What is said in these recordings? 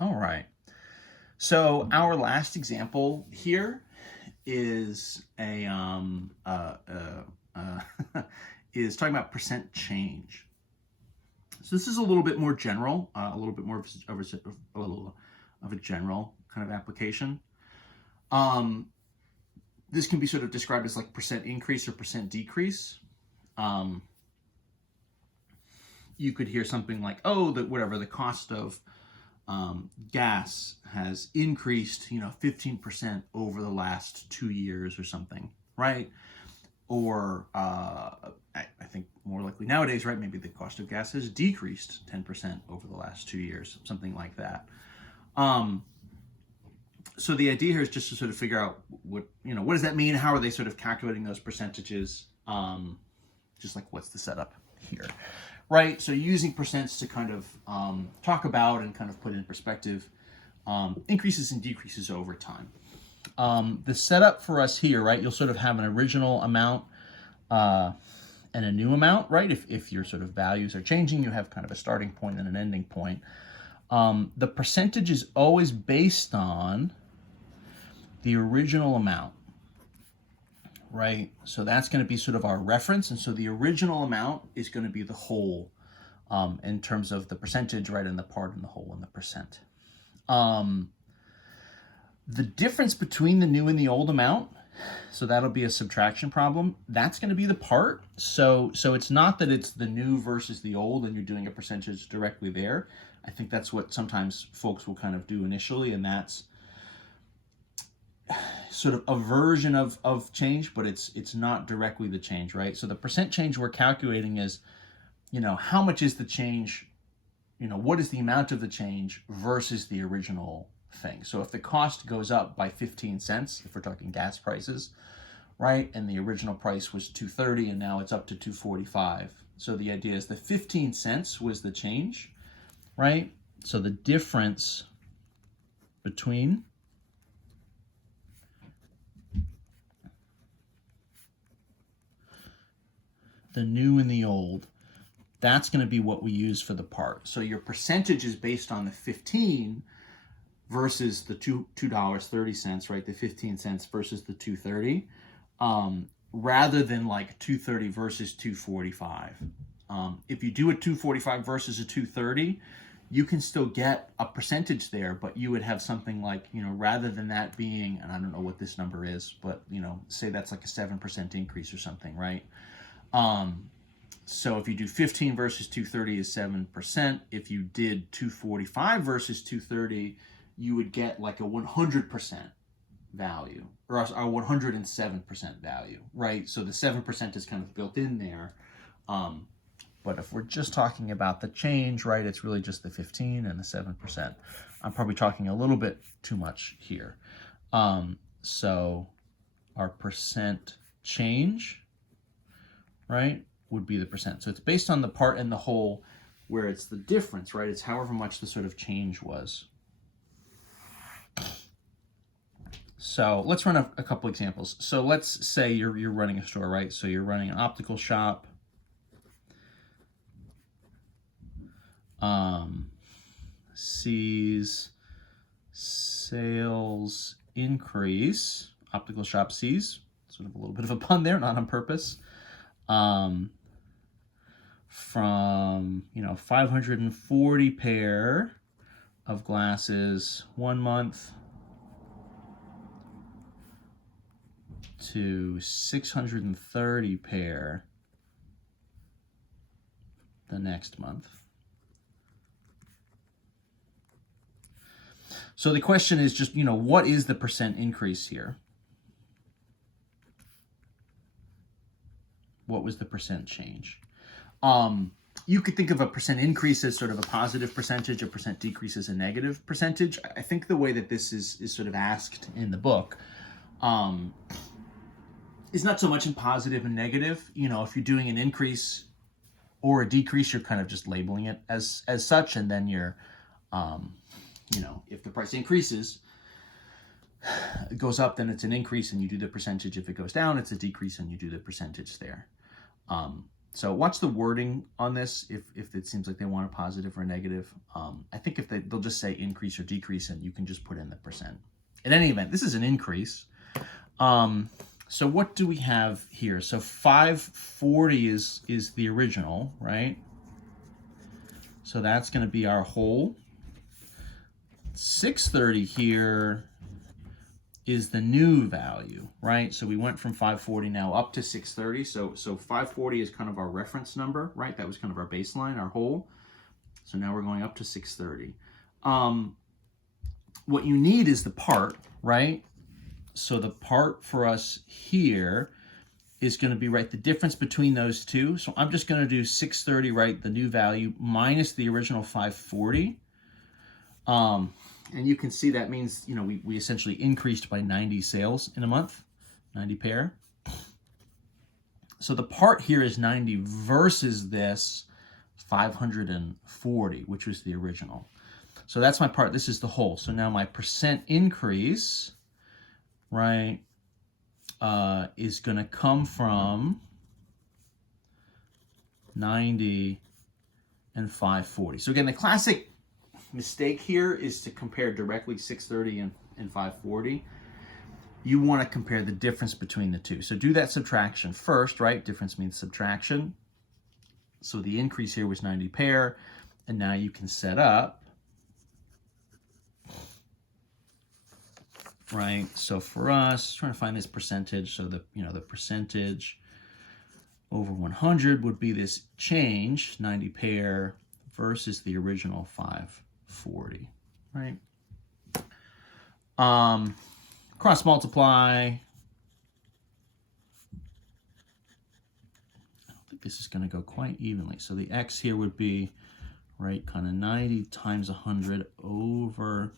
All right. So our last example here is is talking about percent change. So this is a little bit more general, a little bit more of a general kind of application. Um, this can be sort of described as like percent increase or percent decrease. Um, you could hear something like, oh, the cost of gas has increased, 15% over the last 2 years or something, right? Or I think more likely nowadays, right? Maybe the cost of gas has decreased 10% over the last 2 years, something like that. Um, so the idea here is just to sort of figure out what does that mean? How are they sort of calculating those percentages? Just like what's the setup here, right? So using percents to kind of talk about and kind of put in perspective increases and decreases over time. The setup for us here, right? You'll sort of have an original amount and a new amount, right? If your sort of values are changing, you have kind of a starting point and an ending point. The percentage is always based on the original amount, right? So that's going to be sort of our reference. And so the original amount is going to be the whole in terms of the percentage, right? And the part and the whole and the percent. The difference between the new and the old amount, so that'll be a subtraction problem. That's going to be the part. So it's not that it's the new versus the old and you're doing a percentage directly there. I think that's what sometimes folks will kind of do initially, and that's sort of a version of change, but it's not directly the change, right? So the percent change we're calculating is, how much is the change, what is the amount of the change versus the original thing. So if the cost goes up by 15 cents, if we're talking gas prices, right, and the original price was $2.30 and now it's up to $2.45. So the idea is the 15 cents was the change, right? So the difference between the new and the old, that's going to be what we use for the part. So your percentage is based on the 15 versus the $2.30, right? The 15 cents versus the 2.30, rather than like 2.30 versus 2.45. If you do a 2.45 versus a 2.30, you can still get a percentage there, but you would have something like, rather than that being, and I don't know what this number is, but say that's like a 7% increase or something, right? So if you do 15 versus 2.30 is 7%. If you did 2.45 versus 2.30, you would get like a 100% value, or a 107% value, right? So the 7% is kind of built in there. But if we're just talking about the change, right, it's really just the 15 and the 7%. I'm probably talking a little bit too much here. So our percent change, right, would be the percent. So it's based on the part and the whole, where it's the difference, right? It's however much the sort of change was. So let's run a couple examples. So let's say you're running a store, right? So you're running an optical shop. Sees sales increase. Optical shop sees, sort of a little bit of a pun there, not on purpose. From 540 pair of glasses 1 month to 630 pair the next month. So the question is just, what is the percent increase here? What was the percent change? You could think of a percent increase as sort of a positive percentage, a percent decrease as a negative percentage. I think the way that this is sort of asked in the book is not so much in positive and negative. If you're doing an increase or a decrease, you're kind of just labeling it as such, and then you're, if the price increases, it goes up, then it's an increase and you do the percentage. If it goes down, it's a decrease and you do the percentage there. So watch the wording on this if it seems like they want a positive or a negative. I think if they'll just say increase or decrease, and you can just put in the percent. In any event, this is an increase. So what do we have here? So 540 is the original, right? So that's going to be our whole. 630 here is the new value, right? So we went from 540 now up to 630. So 540 is kind of our reference number, right? That was kind of our baseline, our whole. So now we're going up to 630. What you need is the part, right? So the part for us here is going to be, right, the difference between those two. So I'm just going to do 630, right, the new value, minus the original 540. And you can see that means, you know, we essentially increased by 90 sales in a month, 90 pair. So the part here is 90 versus this 540, which was the original. So that's my part. This is the whole. So now my percent increase, right, is going to come from 90 and 540. So again, the classic mistake here is to compare directly 630 and 540. You want to compare the difference between the two. So do that subtraction first, right? Difference means subtraction. So the increase here was 90 pair, and now you can set up, right? So for us, trying to find this percentage, so the, you know, the percentage over 100 would be this change, 90 pair versus the original 540, right? Cross multiply. I don't think this is going to go quite evenly. So the x here would be, right, kind of 90 times 100 over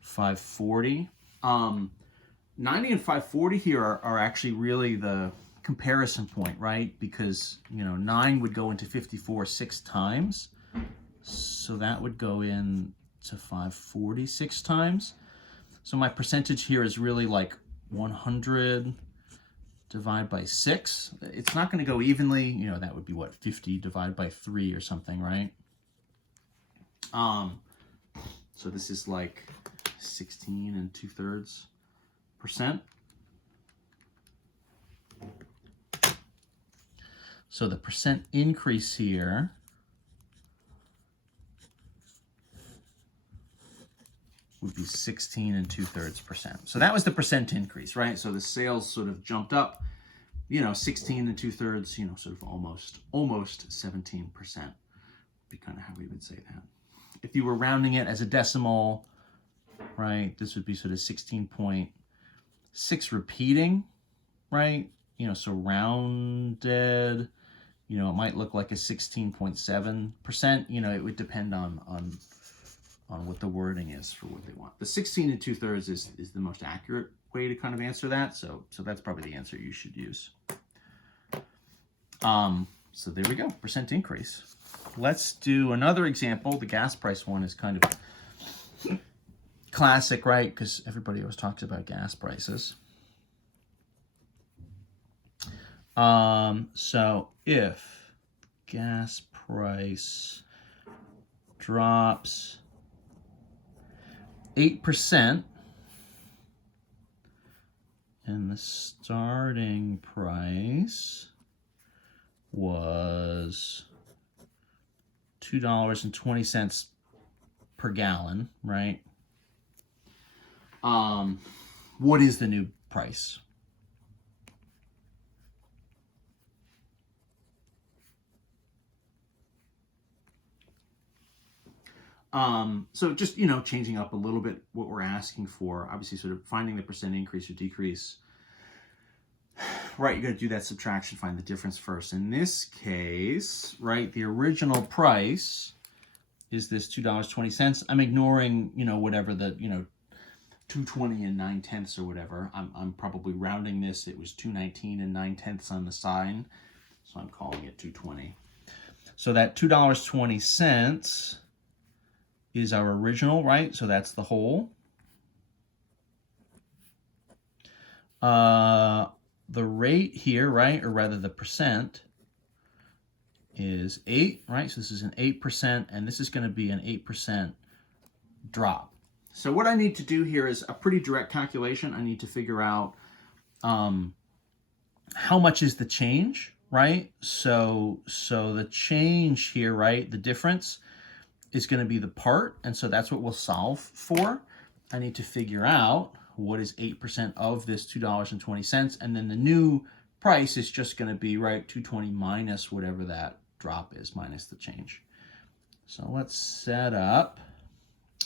540. 90 and 540 here are actually really the comparison point, right? Because, you know, 9 would go into 54 6 times. So that would go in to 540 6 times. So my percentage here is really like 100 divided by 6. It's not going to go evenly. You know, that would be what, 50 divided by 3 or something, right? So this is like 16 2/3%. So the percent increase here would be 16 2/3%. So that was the percent increase, right? So the sales sort of jumped up, you know, 16 2/3, you know, sort of almost 17%. Be kind of how we would say that. If you were rounding it as a decimal, right, this would be sort of 16.6 repeating, right? You know, so rounded, you know, it might look like a 16.7%. You know, it would depend on what the wording is for what they want. The 16 2/3 is the most accurate way to kind of answer that. So that's probably the answer you should use. So there we go, percent increase. Let's do another example. The gas price one is kind of classic, right? Because everybody always talks about gas prices. So if gas price drops 8% and the starting price was $2.20 per gallon, right? What is the new price? So just, you know, changing up a little bit what we're asking for, obviously sort of finding the percent increase or decrease, right? You got to do that subtraction, find the difference first. In this case, right, the original price is this $2.20. I'm ignoring, you know, whatever the, you know, 220 and 9/10 or whatever. I'm probably rounding this. It was 219 and 9/10 on the sign, so I'm calling it 220. So that $2.20 is our original, right? So that's the whole. The rate here, right, or rather the percent, is 8, right? So this is an 8%, and this is going to be an 8% drop. So what I need to do here is a pretty direct calculation. I need to figure out how much is the change, right? So the change here, right, the difference is going to be the part, and so that's what we'll solve for. I need to figure out what is 8% of this $2.20, and then the new price is just going to be, right, 220 minus whatever that drop is, minus the change. So let's set up,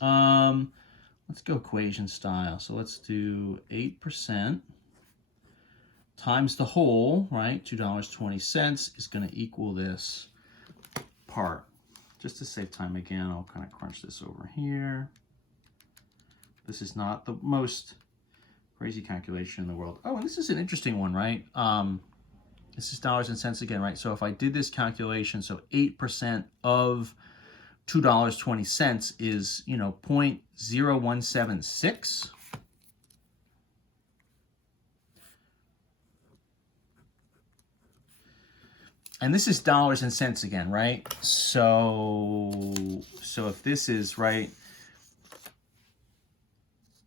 let's go equation style. So let's do 8% times the whole, right, $2.20 is going to equal this part. Just to save time again, I'll kind of crunch this over here. This is not the most crazy calculation in the world. Oh, and this is an interesting one, right? This is dollars and cents again, right? So if I did this calculation, so 8% of $2.20 is, 0.0176. And this is dollars and cents again, right? So if this is, right,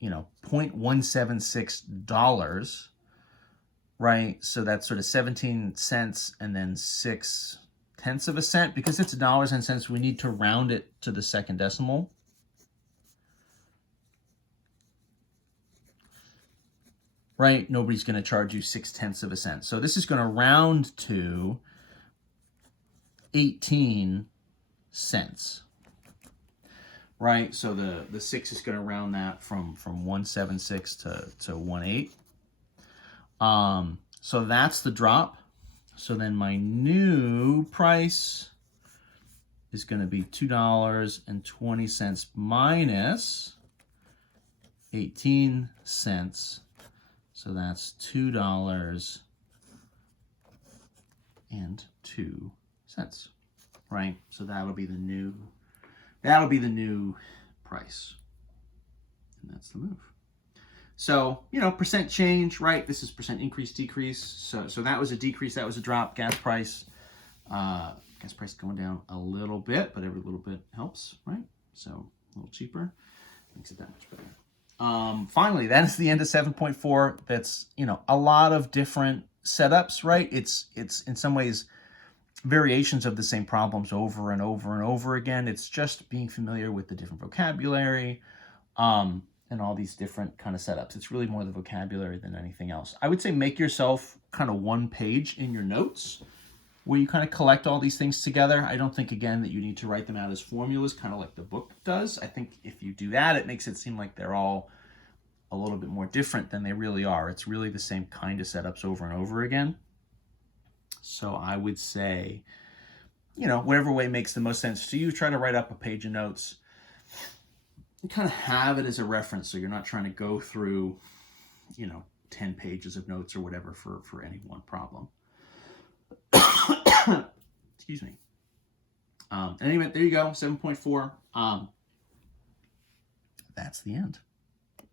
$0.176, right? So that's sort of 17 cents and then 0.6 of a cent. Because it's dollars and cents, we need to round it to the second decimal. Right? Nobody's going to charge you 0.6 of a cent. So this is going to round to 18 cents. Right, so the 6 is going to round that from 176 to 18. So that's the drop. So then my new price is going to be $2.20 minus 18 cents. So that's $2.02, right? So that'll be the new price. And that's the move. So, percent change, right? This is percent increase, decrease. So that was a decrease, that was a drop. Gas price going down a little bit, but every little bit helps, right? So a little cheaper makes it that much better. Finally, that is the end of 7.4. That's, a lot of different setups, right? It's in some ways variations of the same problems over and over and over again. It's just being familiar with the different vocabulary, and all these different kind of setups. It's really more the vocabulary than anything else. I would say make yourself kind of one page in your notes where you kind of collect all these things together. I don't think, again, that you need to write them out as formulas, kind of like the book does. I think if you do that, it makes it seem like they're all a little bit more different than they really are. It's really the same kind of setups over and over again. So I would say, whatever way makes the most sense to you, try to write up a page of notes and kind of have it as a reference, so you're not trying to go through, 10 pages of notes or whatever for any one problem. Excuse me. Anyway, there you go, 7.4. That's the end.